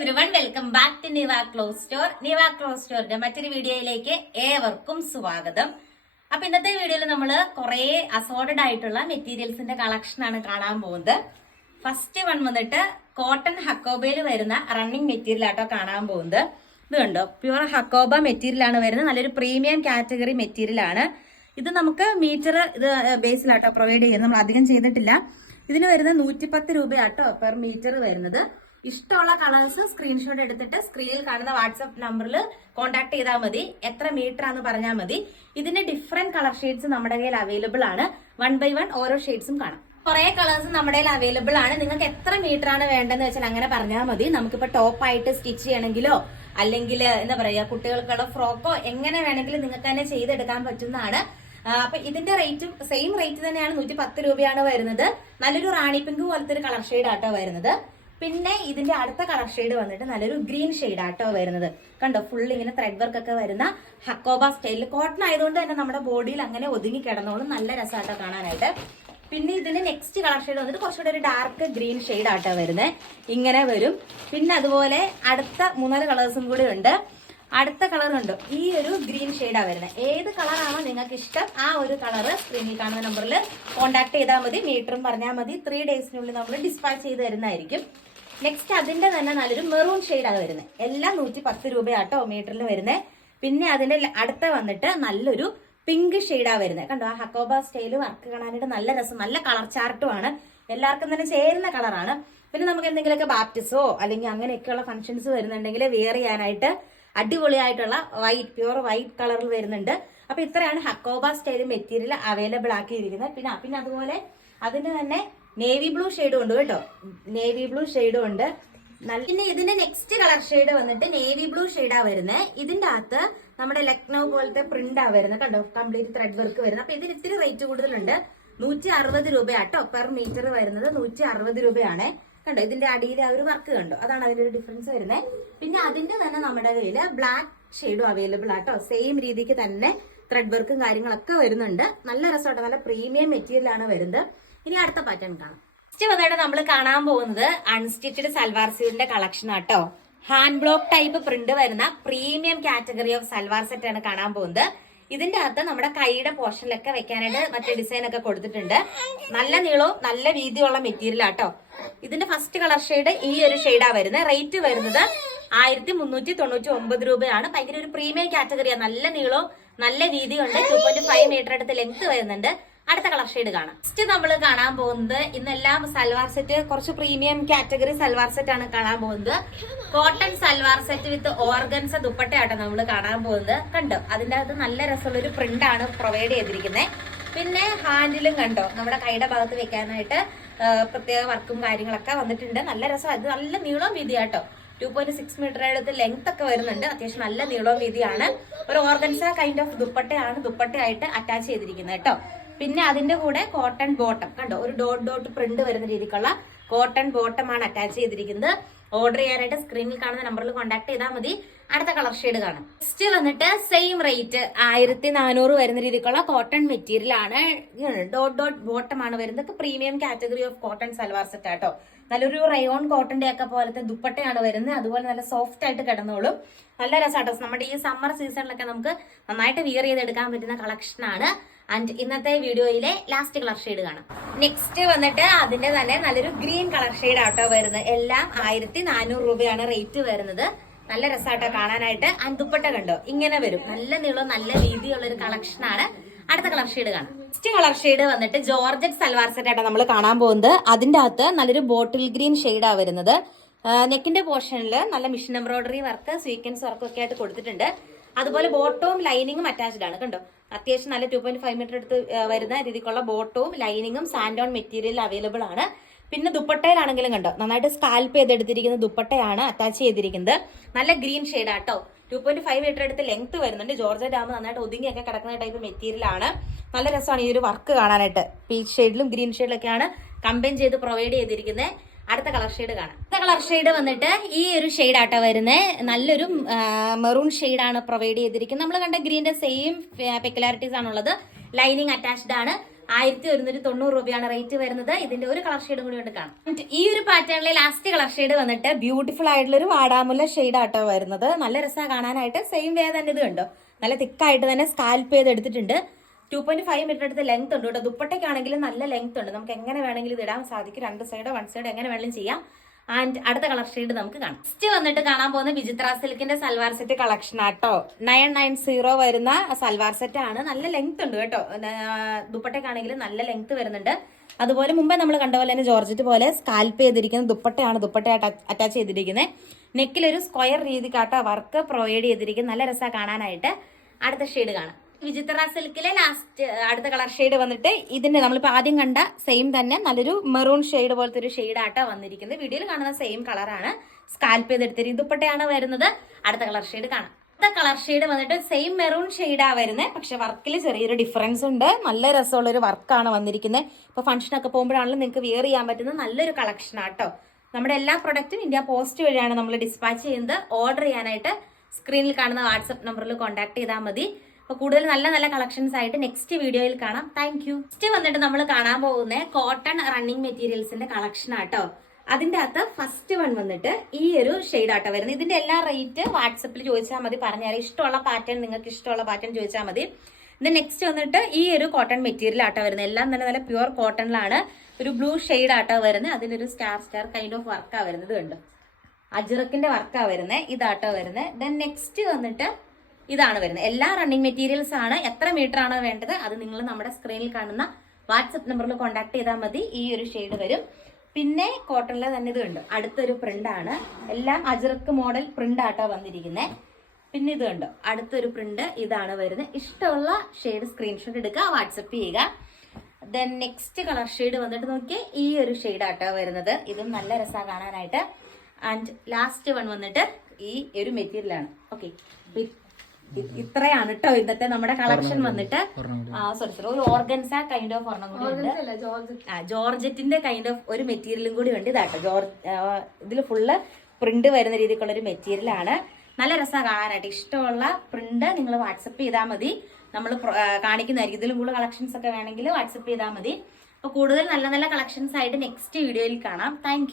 Everyone, welcome back to Niva cloth store. Niva cloth സ്റ്റോറിന്റെ മറ്റൊരു വീഡിയോയിലേക്ക് ഏവർക്കും സ്വാഗതം. അപ്പൊ ഇന്നത്തെ വീഡിയോയിൽ നമ്മൾ കുറെ അസോർഡഡ് ആയിട്ടുള്ള മെറ്റീരിയൽസിന്റെ കളക്ഷൻ ആണ് കാണാൻ പോകുന്നത്. ഫസ്റ്റ് വൺ വന്നിട്ട് കോട്ടൺ ഹക്കോബയിൽ വരുന്ന റണ്ണിങ് മെറ്റീരിയൽ ആട്ടോ കാണാൻ പോകുന്നത്. ഇത് കണ്ടോ, പ്യുവർ ഹക്കോബ മെറ്റീരിയൽ ആണ് വരുന്നത്. നല്ലൊരു പ്രീമിയം കാറ്റഗറി മെറ്റീരിയൽ ആണ് ഇത്. നമുക്ക് മീറ്റർ ഇത് ബേസിലാട്ടോ പ്രൊവൈഡ് ചെയ്യുന്നത്, നമ്മൾ അധികം ചെയ്തിട്ടില്ല. ഇതിന് വരുന്നത് 110 രൂപയാട്ടോ പെർ മീറ്റർ വരുന്നത്. ഇഷ്ടമുള്ള കളേഴ്സ് സ്ക്രീൻഷോട്ട് എടുത്തിട്ട് സ്ക്രീനിൽ കാണുന്ന വാട്സ്ആപ്പ് നമ്പറിൽ കോൺടാക്ട് ചെയ്താൽ മതി. എത്ര മീറ്റർ ആണെന്ന് പറഞ്ഞാൽ മതി. ഇതിന്റെ ഡിഫറെന്റ് കളർ ഷെയ്ഡ്സ് നമ്മുടെ കയ്യിൽ അവൈലബിൾ ആണ്. 1 by 1 ഓരോ ഷെയ്ഡ്സും കാണാം. കുറെ കളേഴ്സ് നമ്മുടെ കയ്യിൽ അവൈലബിൾ ആണ്. നിങ്ങൾക്ക് എത്ര മീറ്റർ ആണ് വേണ്ടതെന്ന് വെച്ചാൽ അങ്ങനെ പറഞ്ഞാൽ മതി. നമുക്കിപ്പോ ടോപ്പായിട്ട് സ്റ്റിച്ച് ചെയ്യണമെങ്കിലോ അല്ലെങ്കിൽ എന്താ പറയാ കുട്ടികൾക്കുള്ള ഫ്രോക്കോ എങ്ങനെ വേണമെങ്കിലും നിങ്ങൾക്ക് തന്നെ ചെയ്തെടുക്കാൻ പറ്റുന്നതാണ്. അപ്പൊ ഇതിന്റെ റേറ്റും സെയിം റേറ്റ് തന്നെയാണ്. 110 രൂപയാണ് വരുന്നത്. നല്ലൊരു റാണി പിങ്ക് പോലത്തെ ഒരു കളർ ഷെയ്ഡ് ആട്ടോ വരുന്നത്. പിന്നെ ഇതിന്റെ അടുത്ത കളർ ഷെയ്ഡ് വന്നിട്ട് നല്ലൊരു ഗ്രീൻ ഷെയ്ഡ് ആട്ടോ വരുന്നത്. കണ്ടോ, ഫുൾ ഇങ്ങനെ ത്രെഡ് വർക്ക് ഒക്കെ വരുന്ന ഹക്കോബ സ്റ്റൈലിൽ. കോട്ടൺ ആയതുകൊണ്ട് തന്നെ നമ്മുടെ ബോഡിയിൽ അങ്ങനെ ഒതുങ്ങി കിടന്നോളും. നല്ല രസമാട്ടോ കാണാനായിട്ട്. പിന്നെ ഇതിന്റെ നെക്സ്റ്റ് കളർ ഷെയ്ഡ് വന്നിട്ട് കുറച്ചുകൂടെ ഒരു ഡാർക്ക് ഗ്രീൻ ഷെയ്ഡ് ആട്ടോ വരുന്നത്. ഇങ്ങനെ വരും. പിന്നെ അതുപോലെ അടുത്ത 3-4 കളേഴ്സും കൂടി ഉണ്ട്. അടുത്ത കളർ ഉണ്ടോ, ഈ ഒരു ഗ്രീൻ ഷെയ്ഡാണ് വരുന്നത്. ഏത് കളറാണോ നിങ്ങൾക്ക് ഇഷ്ടം ആ ഒരു കളറ് സ്ക്രീനിൽ കാണുന്ന നമ്പറിൽ കോൺടാക്ട് ചെയ്താൽ മതി. മീറ്ററും പറഞ്ഞാൽ മതി. 3 ഡേയ്സിനുള്ളിൽ നമ്മൾ ഡിസ്പാച്ച് ചെയ്ത് തരുന്നതായിരിക്കും. നെക്സ്റ്റ് അതിന്റെ തന്നെ നല്ലൊരു മെറൂൺ ഷെയ്ഡാണ് വരുന്നത്. എല്ലാം 110 രൂപയാട്ടോ മീറ്ററിൽ വരുന്നത്. പിന്നെ അതിന്റെ അടുത്ത വന്നിട്ട് നല്ലൊരു പിങ്ക് ഷെയ്ഡാണ് വരുന്നത്. കണ്ടോ, ആ ഹക്കോബ സ്റ്റൈല് വർക്ക് കാണാനായിട്ട് നല്ല രസം, നല്ല കളർ ചാർട്ടും ആണ്. എല്ലാവർക്കും തന്നെ ചേരുന്ന കളറാണ്. പിന്നെ നമുക്ക് എന്തെങ്കിലുമൊക്കെ ബാപ്റ്റിസോ അല്ലെങ്കിൽ അങ്ങനെയൊക്കെയുള്ള ഫംഗ്ഷൻസ് വരുന്നുണ്ടെങ്കിൽ വെയർ ചെയ്യാനായിട്ട് അടിപൊളിയായിട്ടുള്ള വൈറ്റ്, പ്യുവർ വൈറ്റ് കളറിൽ വരുന്നുണ്ട്. അപ്പൊ ഇത്രയാണ് ഹക്കോബ സ്റ്റൈൽ മെറ്റീരിയൽ അവൈലബിൾ ആക്കിയിരിക്കുന്നത്. പിന്നെ അതുപോലെ അതിന് തന്നെ നേവി ബ്ലൂ ഷെയ്ഡും ഉണ്ട് കേട്ടോ. നേവി ബ്ലൂ ഷെയ്ഡും ഉണ്ട്. പിന്നെ ഇതിന്റെ നെക്സ്റ്റ് കളർ ഷെയ്ഡ് വന്നിട്ട് നേവി ബ്ലൂ ഷെയ്ഡാ വരുന്നത്. ഇതിന്റെ അകത്ത് നമ്മുടെ ലക്നൗ പോലത്തെ പ്രിന്റാ വരുന്നത്. കണ്ടോ, കംപ്ലീറ്റ് ത്രെഡ് വർക്ക് വരുന്നത്. അപ്പൊ ഇതിന് ഇത്തിരി റേറ്റ് കൂടുതലുണ്ട്. 160 രൂപയാട്ടോ പെർ മീറ്റർ വരുന്നത്. 160 രൂപയാണ്. കണ്ടോ, ഇതിന്റെ അടിയിൽ ആ ഒരു വർക്ക് കണ്ടോ, അതാണ് അതിലൊരു ഡിഫറൻസ് വരുന്നത്. പിന്നെ അതിന്റെ തന്നെ നമ്മുടെ കയ്യില് ബ്ലാക്ക് ഷെയ്ഡും അവൈലബിൾ ആട്ടോ. സെയിം രീതിക്ക് തന്നെ ത്രെഡ് വർക്കും കാര്യങ്ങളൊക്കെ വരുന്നുണ്ട്. നല്ല രസമാട്ടോ, നല്ല പ്രീമിയം മെറ്റീരിയൽ ആണ് വരുന്നത്. ഇനി അടുത്ത പാറ്റേൺ കാണാം. നെക്സ്റ്റ് വന്നിട്ട് നമ്മൾ കാണാൻ പോകുന്നത് അൺസ്റ്റിച്ചഡ് സൽവാർ സ്യൂട്ടിന്റെ കളക്ഷൻ ആട്ടോ. ഹാൻഡ് ബ്ലോക്ക് ടൈപ്പ് പ്രിന്റ് വരുന്ന premium category of salwar set ആണ് കാണാൻ പോകുന്നത്. ഇതിന്റെ അകത്ത് നമ്മുടെ കൈയുടെ പോർഷനിലൊക്കെ വെക്കാനായിട്ട് മറ്റേ ഡിസൈൻ ഒക്കെ കൊടുത്തിട്ടുണ്ട്. നല്ല നീളവും നല്ല വീതിയുള്ള മെറ്റീരിയൽ ആട്ടോ. ഇതിന്റെ ഫസ്റ്റ് കളർ ഷെയ്ഡ് ഈ ഒരു ഷെയ്ഡാ വരുന്നത്. റേറ്റ് വരുന്നത് 1399 രൂപയാണ്. ഭയങ്കര ഒരു പ്രീമിയം കാറ്റഗറിയാണ്. നല്ല നീളവും നല്ല വീതിയുണ്ട്. 2.5 മീറ്റർ അടുത്ത് ലെങ്ത് വരുന്നുണ്ട്. അടുത്ത കളർ ഷെയ്ഡ് കാണാം. നെക്സ്റ്റ് നമ്മൾ കാണാൻ പോകുന്നത് ഇന്നെല്ലാം സൽവാർ സെറ്റ്, കുറച്ച് പ്രീമിയം കാറ്റഗറി സൽവാർ സെറ്റ് ആണ് കാണാൻ പോകുന്നത്. Cotton salwar set with organza ദുപ്പട്ടയാട്ടോ നമ്മൾ കാണാൻ പോകുന്നത്. കണ്ടോ, അതിന്റെ അകത്ത് നല്ല രസമുള്ള ഒരു പ്രിന്റ് ആണ് പ്രൊവൈഡ് ചെയ്തിരിക്കുന്നത്. പിന്നെ ഹാൻഡിലും കണ്ടോ, നമ്മുടെ കൈയുടെ ഭാഗത്ത് വെക്കാനായിട്ട് പ്രത്യേക വർക്കും കാര്യങ്ങളൊക്കെ വന്നിട്ടുണ്ട്. നല്ല രസം. അത് നല്ല നീളവും വീതിയാട്ടോ. 2.6 മീറ്റർ അടുത്ത് ലെങ്ത് ഒക്കെ വരുന്നുണ്ട്. അത്യാവശ്യം നല്ല നീളവും വീതിയാണ്. ഒരു ഓർഗൻസ കൈൻഡ് ഓഫ് ദുപ്പട്ടയാണ് ദുപ്പട്ടയായിട്ട് അറ്റാച്ച് ചെയ്തിരിക്കുന്നത് കേട്ടോ. പിന്നെ അതിന്റെ കൂടെ കോട്ടൺ ബോട്ടം കണ്ടോ, ഒരു ഡോട്ട് പ്രിന്റ് വരുന്ന രീതിക്കുള്ള കോട്ടൺ ബോട്ടം ആണ് അറ്റാച്ച് ചെയ്തിരിക്കുന്നത്. ഓർഡർ ചെയ്യാനായിട്ട് സ്ക്രീനിൽ കാണുന്ന നമ്പറിൽ കോൺടാക്ട് ചെയ്താൽ മതി. അടുത്ത കളർ ഷെയ്ഡ് കാണാം. നെക്സ്റ്റ് വന്നിട്ട് സെയിം റേറ്റ് 1400 വരുന്ന രീതിക്കുള്ള കോട്ടൺ മെറ്റീരിയൽ ആണ്. ഡോട്ട് ബോട്ടം ആണ് വരുന്നത്. Premium category of cotton salwar set ആട്ടോ. നല്ലൊരു റയോൺ കോട്ടന്റെ ഒക്കെ പോലത്തെ ദുപ്പട്ടയാണ് വരുന്നത്. അതുപോലെ നല്ല സോഫ്റ്റ് ആയിട്ട് കിടന്നോളും. നല്ല രസമാട്ടോ. നമ്മുടെ ഈ സമ്മർ സീസണിലൊക്കെ നമുക്ക് നന്നായിട്ട് വിയർ ചെയ്തെടുക്കാൻ പറ്റുന്ന കളക്ഷൻ ആണ്. ആൻഡ് ഇന്നത്തെ വീഡിയോയിലെ ലാസ്റ്റ് കളർ ഷെയ്ഡ് കാണാം. നെക്സ്റ്റ് വന്നിട്ട് അതിന്റെ തന്നെ നല്ലൊരു ഗ്രീൻ കളർ ഷെയ്ഡ് ആട്ടോ വരുന്നത്. എല്ലാം 1400 രൂപയാണ് റേറ്റ് വരുന്നത്. നല്ല രസമാട്ടോ കാണാനായിട്ട്. ആൻഡ് ദുപ്പട്ട കണ്ടോ, ഇങ്ങനെ വരും. നല്ല നീളം നല്ല വീതിയുള്ള ഒരു കളക്ഷൻ ആണ്. അടുത്ത കളർ ഷെയ്ഡ് കാണാം. നെക്സ്റ്റ് കളർ ഷെയ്ഡ് വന്നിട്ട് ജോർജറ്റ് സൽവാർ സെറ്റ് ആട്ടോ നമ്മൾ കാണാൻ പോകുന്നത്. അതിന്റെ അകത്ത് നല്ലൊരു ബോട്ടിൽ ഗ്രീൻ ഷെയ്ഡാ വരുന്നത്. നെക്കിന്റെ പോർഷനിൽ നല്ല mission embroidery work, sequence work ഒക്കെ ആയിട്ട് കൊടുത്തിട്ടുണ്ട്. അതുപോലെ ബോട്ടവും ലൈനിങ്ങും അറ്റാച്ച്ഡ് ആണ്. കണ്ടോ, അത്യാവശ്യം നല്ല 2.5 മീറ്റർ അടുത്ത് വരുന്ന രീതിക്കുള്ള ബോട്ടവും ലൈനിങ്ങും സാൻഡ് ഓൺ മെറ്റീരിയൽ അവൈലബിൾ ആണ്. പിന്നെ ദുപ്പട്ടയിലാണെങ്കിലും കണ്ടോ, നന്നായിട്ട് സ്കാൽപ്പ് ചെയ്തെടുത്തിരിക്കുന്ന ദുപ്പട്ടയാണ് അറ്റാച്ച് ചെയ്തിരിക്കുന്നത്. നല്ല ഗ്രീൻ ഷെയ്ഡ് ആട്ടോ. 2.5 മീറ്റർ അടുത്ത് ലെങ്ത് വരുന്നുണ്ട്. ജോർജറ്റ് ആകുമ്പോൾ നന്നായിട്ട് ഒതുങ്ങിയൊക്കെ കിടക്കുന്ന ടൈപ്പ് മെറ്റീരിയൽ ആണ്. നല്ല രസമാണ് ഈ ഒരു വർക്ക് കാണാനായിട്ട്. പീച്ച് ഷെയ്ഡിലും ഗ്രീൻ ഷെയ്ഡിലൊക്കെയാണ് കമ്പൈൻ ചെയ്ത് പ്രൊവൈഡ് ചെയ്തിരിക്കുന്നത്. അടുത്ത കളർ ഷെയ്ഡ് കാണാം. അടുത്ത കളർ ഷെയ്ഡ് വന്നിട്ട് ഈ ഒരു ഷെയ്ഡ് ആട്ടോ വരുന്നത്. നല്ലൊരു മെറൂൺ ഷെയ്ഡാണ് പ്രൊവൈഡ് ചെയ്തിരിക്കുന്നത്. നമ്മൾ കണ്ട ഗ്രീന്റെ സെയിം പെക്കുലാരിറ്റീസ് ആണുള്ളത്. ലൈനിങ് അറ്റാച്ച്ഡ് ആണ്. 1190 രൂപയാണ് റേറ്റ് വരുന്നത്. ഇതിന്റെ ഒരു കളർ ഷെയ്ഡും കൂടി കൊണ്ട് കാണാം. ഈ ഒരു പാറ്റേണിലെ ലാസ്റ്റ് കളർ ഷെയ്ഡ് വന്നിട്ട് ബ്യൂട്ടിഫുൾ ആയിട്ടുള്ള ഒരു വാടാമുല്ല ഷെയ്ഡ് ആട്ടോ വരുന്നത്. നല്ല രസമാണ് കാണാനായിട്ട്. സെയിം വേ തന്നെ ഇത് കണ്ടോ, നല്ല തിക്കായിട്ട് തന്നെ സ്കാൽപ്പ് ചെയ്ത് എടുത്തിട്ടുണ്ട്. 2.5 മീറ്റർ അടുത്ത് ലെങ്ത് ഉണ്ട് കേട്ടോ. ദുപ്പട്ടയ്ക്കാണെങ്കിലും നല്ല ലെങ്ത് ഉണ്ട്. നമുക്ക് എങ്ങനെ വേണമെങ്കിലും ഇത് ഇടാൻ സാധിക്കും. 2 സൈഡോ 1 സൈഡോ എങ്ങനെ വേണമെങ്കിലും ചെയ്യാം. ആൻഡ് അടുത്ത കളർ ഷെയ്ഡ് നമുക്ക് കാണാം. നെക്സ്റ്റ് വന്നിട്ട് കാണാൻ പോകുന്ന വിചിത്ര സിൽക്കിന്റെ സൽവാർ സെറ്റ് കളക്ഷൻ ആട്ടോ. 990 വരുന്ന സൽവാർ സെറ്റ് ആണ്. നല്ല ലെങ്ത് ഉണ്ട് കേട്ടോ. ദുപ്പട്ടയ്ക്കാണെങ്കിലും നല്ല ലെങ്ത് വരുന്നുണ്ട്. അതുപോലെ മുമ്പേ നമ്മൾ കണ്ട പോലെ തന്നെ ജോർജറ്റ് പോലെ സ്കാൽപ്പ് ചെയ്തിരിക്കുന്ന ദുപ്പട്ടയാണ് ദുപ്പട്ടയായിട്ട് അറ്റാച്ച് ചെയ്തിരിക്കുന്നത്. നെക്കിലൊരു സ്ക്വയർ രീതിക്കാട്ടോ വർക്ക് പ്രൊവൈഡ് ചെയ്തിരിക്കുന്നത്. നല്ല രസമാണ് കാണാനായിട്ട്. അടുത്ത ഷെയ്ഡ് കാണാം. വിചിത്ര സിൽക്കിലെ ലാസ്റ്റ് അടുത്ത കളർ ഷെയ്ഡ് വന്നിട്ട് ഇതിന്റെ നമ്മളിപ്പോ ആദ്യം കണ്ട സെയിം തന്നെ നല്ലൊരു മെറൂൺ ഷെയ്ഡ് പോലത്തെ ഒരു ഷെയ്ഡ് ആട്ടോ വന്നിരിക്കുന്നത്. വീഡിയോയിൽ കാണുന്ന സെയിം കളറാണ്. സ്കാൽപ്പ് ചെയ്തെടുത്തിരിക്കും. ദുപ്പട്ടയാണ് വരുന്നത്. അടുത്ത കളർ ഷെയ്ഡ് കാണാം. അടുത്ത കളർ ഷെയ്ഡ് വന്നിട്ട് സെയിം മെറൂൺ ഷെയ്ഡാ വരുന്നത്. പക്ഷെ വർക്കിൽ ചെറിയൊരു ഡിഫറൻസ് ഉണ്ട്. നല്ല രസമുള്ള ഒരു വർക്കാണ് വന്നിരിക്കുന്നത്. ഇപ്പൊ ഫംഗ്ഷനൊക്കെ പോകുമ്പോഴാണെങ്കിലും നിങ്ങൾക്ക് വിയർ ചെയ്യാൻ പറ്റുന്ന നല്ലൊരു കളക്ഷൻ ആട്ടോ. നമ്മുടെ എല്ലാ പ്രൊഡക്റ്റും ഇന്ത്യ പോസ്റ്റ് വഴിയാണ് നമ്മൾ ഡിസ്പാച്ച് ചെയ്യുന്നത്. ഓർഡർ ചെയ്യാനായിട്ട് സ്ക്രീനിൽ കാണുന്ന വാട്സ്ആപ്പ് നമ്പറിൽ കോൺടാക്ട് ചെയ്താൽ മതി. അപ്പൊ കൂടുതൽ നല്ല നല്ല കളക്ഷൻസ് ആയിട്ട് നെക്സ്റ്റ് വീഡിയോയിൽ കാണാം. Thank you. നെക്സ്റ്റ് വന്നിട്ട് നമ്മൾ കാണാൻ പോകുന്ന കോട്ടൺ റണ്ണിങ് മെറ്റീരിയൽസിന്റെ കളക്ഷൻ ആട്ടോ. അതിന്റെ അകത്ത് ഫസ്റ്റ് വൺ വന്നിട്ട് ഈ ഒരു ഷെയ്ഡ് ആട്ടോ വരുന്നത്. ഇതിന്റെ എല്ലാ റേറ്റ് വാട്സപ്പിൽ ചോദിച്ചാൽ മതി, പറഞ്ഞുതരാം. ഇഷ്ടമുള്ള പാറ്റേൺ നിങ്ങൾക്ക് ഇഷ്ടമുള്ള പാറ്റേൺ ചോദിച്ചാൽ മതി. ഇത് നെക്സ്റ്റ് വന്നിട്ട് ഈ ഒരു കോട്ടൺ മെറ്റീരിയൽ ആട്ടോ വരുന്നത്. എല്ലാം തന്നെ നല്ല പ്യുവർ കോട്ടണിലാണ്. ഒരു ബ്ലൂ ഷെയ്ഡ് ആട്ടോ വരുന്നത്. അതിലൊരു സ്റ്റാർ കൈൻഡ് ഓഫ് വർക്കാ വരുന്നത്. കണ്ടോ, അജ്രക്കിന്റെ വർക്കാ വരുന്നത്. ഇതാട്ടോ വരുന്നത്. ദെൻ നെക്സ്റ്റ് വന്നിട്ട് ഇതാണ് വരുന്നത്. എല്ലാ റണ്ണിങ് മെറ്റീരിയൽസ് ആണ്. എത്ര മീറ്റർ ആണോ വേണ്ടത് അത് നിങ്ങൾ നമ്മുടെ സ്ക്രീനിൽ കാണുന്ന വാട്സപ്പ് നമ്പറിൽ കോൺടാക്ട് ചെയ്താൽ മതി. ഈ ഒരു ഷെയ്ഡ് വരും. പിന്നെ കോട്ടണിലെ തന്നെ ഇത് ഉണ്ട്. അടുത്തൊരു പ്രിന്റ് ആണ്. എല്ലാം അജ്രക്ക് മോഡൽ പ്രിന്റ് ആട്ടോ വന്നിരിക്കുന്നത്. പിന്നെ ഇത് കണ്ടോ, അടുത്തൊരു പ്രിന്റ് ഇതാണ് വരുന്നത്. ഇഷ്ടമുള്ള ഷെയ്ഡ് സ്ക്രീൻഷോട്ട് എടുക്കുക, വാട്സപ്പ് ചെയ്യുക. ദെൻ നെക്സ്റ്റ് കളർ ഷെയ്ഡ് വന്നിട്ട് നോക്കിയേ, ഈ ഒരു ഷെയ്ഡ് ആട്ടോ വരുന്നത്. ഇതും നല്ല രസമാണ് കാണാനായിട്ട്. ആൻഡ് ലാസ്റ്റ് വൺ വന്നിട്ട് ഈ ഒരു മെറ്റീരിയൽ ആണ്. ഓക്കെ, ഇത്രയാണ് കേട്ടോ ഇന്നത്തെ നമ്മുടെ കളക്ഷൻ വന്നിട്ട്. സോറി ഒരു ഓർഗൻസ കൈൻഡ് ഓഫ് ഒരെണ്ണം കൂടി ഉണ്ട്. ജോർജറ്റിന്റെ കൈൻഡ് ഓഫ് ഒരു മെറ്റീരിയലും കൂടി ഉണ്ട്. ഇതാട്ടോ ഇതിൽ ഫുള്ള് പ്രിന്റ് വരുന്ന രീതിക്കുള്ള ഒരു മെറ്റീരിയൽ ആണ്. നല്ല രസമാണ് കാണാനായിട്ട്. ഇഷ്ടമുള്ള പ്രിന്റ് നിങ്ങൾ വാട്സപ്പ് ചെയ്താൽ മതി. നമ്മൾ കാണിക്കുന്നതായിരിക്കും. ഇതിലും കൂടുതൽ കളക്ഷൻസ് ഒക്കെ വേണമെങ്കിൽ വാട്സപ്പ് ചെയ്താൽ മതി. അപ്പൊ കൂടുതൽ നല്ല നല്ല കളക്ഷൻസ് ആയിട്ട് നെക്സ്റ്റ് വീഡിയോയിൽ കാണാം. താങ്ക്